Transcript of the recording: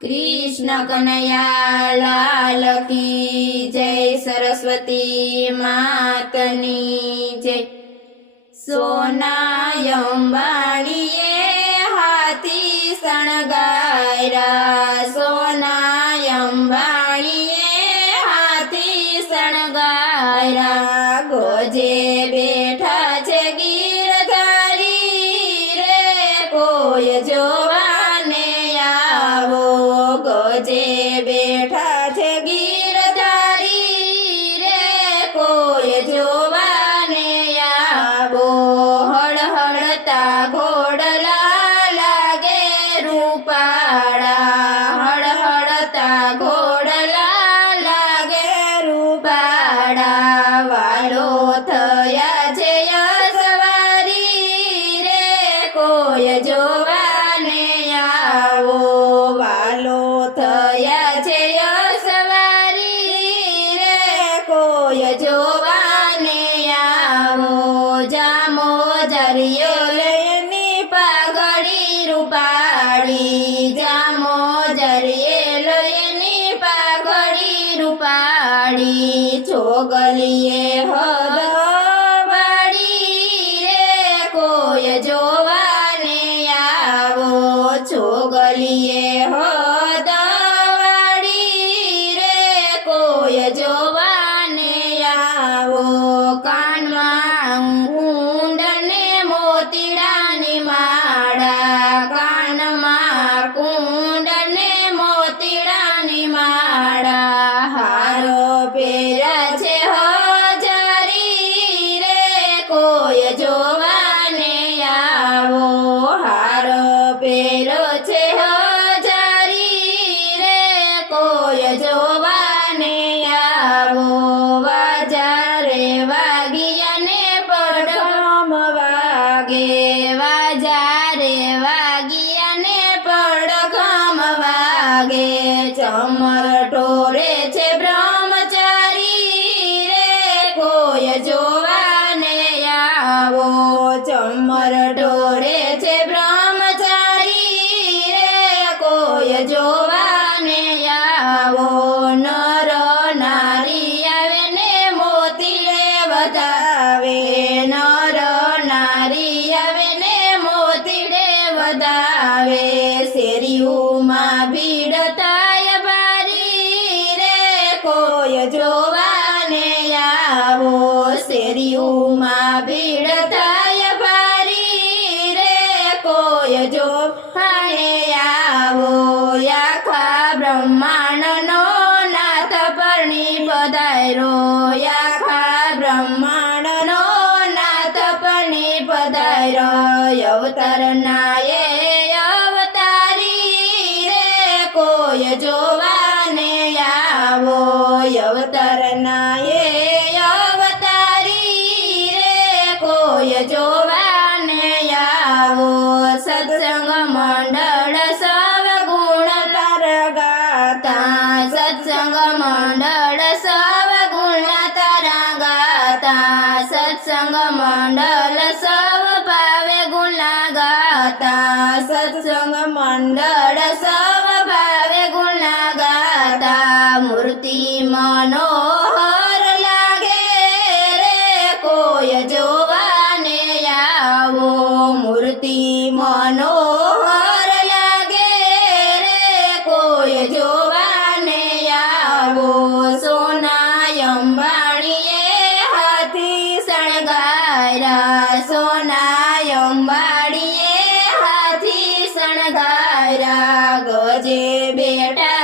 कृष्ण कन्हैया लाल की जय, सरस्वती मातनी जय। सोनाय अंबाणीए हाथी शणगायरा, सोनाय अंबाणीए हाथी शणगायरा। गोजे बेठा छे गिरधारी रे, कोई जोवाने आवो। गोजे बेठा छे गिरधारी रे, कोई जोवाने आवो। हळहळता घोडला लागे रूपाळा, हळहळता घोडला लागे रूपाळा। वालो थया छे सवारी रे, कोई जोवाने आवो। वालो थया छे सवारी रे, कोई जोवाने आवो। जामो जरियो लयनी पाघड़ी रूपाળી, जामो जरिये लयनी पाघड़ी रूपाળી। छोगलिए हद वाड़ी रे, कोई जोवाने आवो। छोगलिए हद वाड़ी रे, कोई जोवाने आवो। काનમાં કુંડને મોતીડાની માળા, કાનમાં કુંડને મોતીડાની માળા। હારો પહેર્યા છે હજારી રે, કોઈ જોવાને આવો। હારો પહેર્યો છે હજારી રે, કોઈ જોવાને આવો। વાજા રે વાગિયા ને પડઘમ વાગે, વાજા રે વાગિયા ને પડઘમ વાગે। ચમર ટોરે છે બ્રહ્મચારી રે, કોઈ જોવાને આવો। ચમર ટોરે છે બ્રહ્મચારી રે, કોઈ જોવાને આવો। નર નારી આવે ને મોતીડે વધાવે, નર નારી આવે ને મોતીડે વધાવે। શેરીઓમાં ભીડ થાય ભારી રે, કોઈ જોવાને આવો। શેરીઓમાં ભીડ થાય ભારી રે, કોઈ જોવાને આવો। આખા બ્રહ્માંડનો નાથ પરણી પધાર્યો, આખા બ્રહ્માંડનો નાથ પરણી પધાર્યો। અવતારના એ અવતારી રે, કોઈ જોવાને આવો। અવતારના એ અવતારી રે, કોઈ જોવાને આવો। સત્સંગ મંડળ સવ ગુણ તાર ગાતા, સત્સંગ મંડળ સવ ગુણ તારા ગાતા। સત્સંગ મંડળ સવ ભાવે ગુણ ગાતા, સત્સંગ મંડળ સવ ભાવે ગુણ ગાતા। મૂર્તિ મનોહર લાગે રે, કોઈ જોવાને આવો। મૂર્તિ મનોહર લાગે રે, કોઈ જોવાને આવો। સોનાય અંબાણીએ હાથી શણગાયરા, સોનાય અંબાણીએ હાથી શણગાયરા। ગજે બેટા